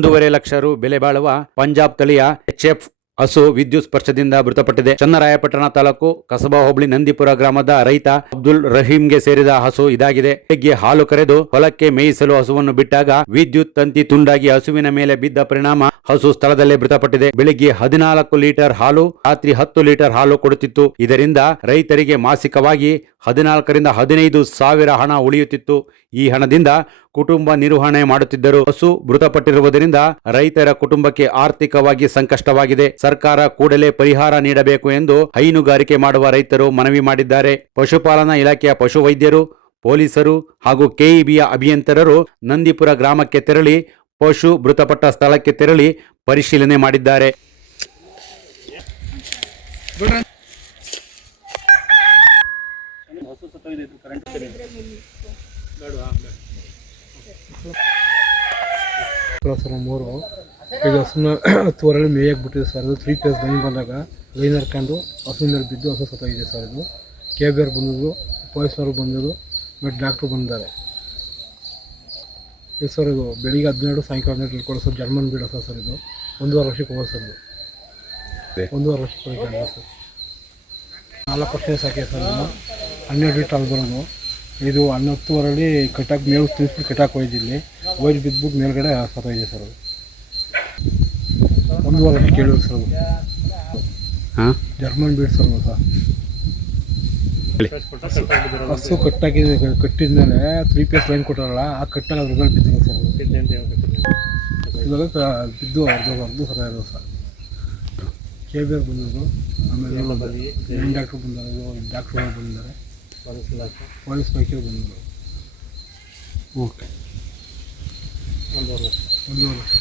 1.5 ಲಕ್ಷ ರು ಬೆಲೆ ಬಾಳುವ ಪಂಜಾಬ್ ತಳಿಯ HF ಹಸು ವಿದ್ಯುತ್ ಸ್ಪರ್ಶದಿಂದ ಮೃತಪಟ್ಟಿದೆ. ಚನ್ನರಾಯಪಟ್ಟಣ ತಾಲೂಕು ಕಸಬಾ ಹೋಬಳಿ ನಂದಿಪುರ ಗ್ರಾಮದ ರೈತ ಅಬ್ದುಲ್ ರಹೀಂಗೆ ಸೇರಿದ ಹಸು ಇದಾಗಿದೆ. ಬೆಳಗ್ಗೆ ಹಾಲು ಕರೆದು ಹೊಲಕ್ಕೆ ಮೇಯಿಸಲು ಹಸುವನ್ನು ಬಿಟ್ಟಾಗ ವಿದ್ಯುತ್ ತಂತಿ ತುಂಡಾಗಿ ಹಸುವಿನ ಮೇಲೆ ಬಿದ್ದ ಪರಿಣಾಮ ಹಸು ಸ್ಥಳದಲ್ಲೇ ಮೃತಪಟ್ಟಿದೆ. ಬೆಳಿಗ್ಗೆ 14 ಲೀಟರ್ ಹಾಲು, ರಾತ್ರಿ 10 ಲೀಟರ್ ಹಾಲು ಕೊಡುತ್ತಿತ್ತು. ಇದರಿಂದ ರೈತರಿಗೆ ಮಾಸಿಕವಾಗಿ 14 ರಿಂದ 15 ಸಾವಿರ ಹಣ ಉಳಿಯುತ್ತಿತ್ತು. ಈ ಹಣದಿಂದ ಕುಟುಂಬ ನಿರ್ವಹಣೆ ಮಾಡುತ್ತಿದ್ದರು. ಹಸು ಮೃತಪಟ್ಟಿರುವುದರಿಂದ ರೈತರ ಕುಟುಂಬಕ್ಕೆ ಆರ್ಥಿಕವಾಗಿ ಸಂಕಷ್ಟವಾಗಿದೆ. ಸರ್ಕಾರ ಕೂಡಲೇ ಪರಿಹಾರ ನೀಡಬೇಕು ಎಂದು ಹೈನುಗಾರಿಕೆ ಮಾಡುವ ರೈತರು ಮನವಿ ಮಾಡಿದ್ದಾರೆ. ಪಶುಪಾಲನಾ ಇಲಾಖೆಯ ಪಶುವೈದ್ಯರು, ಪೊಲೀಸರು ಹಾಗೂ ಕೆಇಬಿಯ ಅಭಿಯಂತರರು ನಂದಿಪುರ ಗ್ರಾಮಕ್ಕೆ ತೆರಳಿ ಪಶು ಮೃತಪಟ್ಟ ಸ್ಥಳಕ್ಕೆ ತೆರಳಿ ಪರಿಶೀಲನೆ ಮಾಡಿದ್ದಾರೆ. ಸರ್ 3 ಈಗ ಹಸುನ 10 ಮೇಯಕ್ಕೆ ಬಿಟ್ಟಿದೆ ಸರ್. ಅದು 3 ಪ್ಲೇಸ್ ಲೈನ್ ಬಂದಾಗ ಲೈನ್ ಹರ್ಕೊಂಡು ಹಸುವಿನ ಮೇಲೆ ಬಿದ್ದು ಹಸು ಸತ್ತೋಗಿದೆ ಸರ್. ಇದು KBR ಬಂದಿದ್ರು, ಪೊಲೀಸರು ಬಂದರು, ಮತ್ತು ಡಾಕ್ಟ್ರು ಬಂದಿದ್ದಾರೆ. ಇದು ಸರ್ ಇದು ಬೆಳಿಗ್ಗೆ 12 ಸಾಯಂಕಾಲ 12 ಕೊಡೋ ಸರ್. ಜರ್ಮನ್ ಬೀಡೋ ಸರ್ ಇದು 1.5 ವರ್ಷಕ್ಕೆ ಹೋಗೋದು ಸರ್. ಇದು 1.5 ವರ್ಷಕ್ಕೆ ಹೋಗಿ ಸರ್. 4 ವರ್ಷ ಸಾಕಿದೆ ಸರ್. ಇದು 12 ಲೀಟ್ರ್ ಅಲ್ಲಿ ಬರೋದು. ಇದು 10:30 ಕಟ್ಟಾಗಿ ಮೇವು ತಿಳಿಸ್ಬಿಟ್ಟು ಕಟ್ಟಾಕಿ ಹೋಯ್ದಿಲ್ಲಿ ಒಯ್ದು ಬಿದ್ದುಬಿಟ್ಟು ಮೇಲ್ಗಡೆ ಸತ್ತೋಗಿದೆ ಸರ್. ಅದು 1.5 ವರ್ಷ ಕೇಳಿದ್ರು ಸರ್. ಅದು ಜರ್ಮನ್ ಬೀಡ್ ಸರ್. ಹಸು ಕಟ್ಟಿದ ಮೇಲೆ 3 ಪ್ಲೇಸ್ ಲೈನ್ ಕೊಟ್ಟಾರಲ್ಲ, ಆ ಕಟ್ಟಾಗ ಅದ್ರ ಮೇಲೆ ಬಿದ್ದಿದೆ ಸರ್. ಇವಾಗ ಬಿದ್ದು ಅರ್ಧ ಸರ ಇರೋದು ಸರ್. KBR ಬಂದಿದ್ರು, ಆಮೇಲೆ ಲೈನ್ ಡಾಕ್ಟ್ರು ಬಂದಿದ್ದಾರೆ, ಡಾಕ್ಟ್ರು ಬಂದಿದ್ದಾರೆ, ಪೊಲೀಸ್ ಬೈಕಲ್ಲಿ ಬಂದಿದ್ರು. ಓಕೆ 1.5 ವರ್ಷ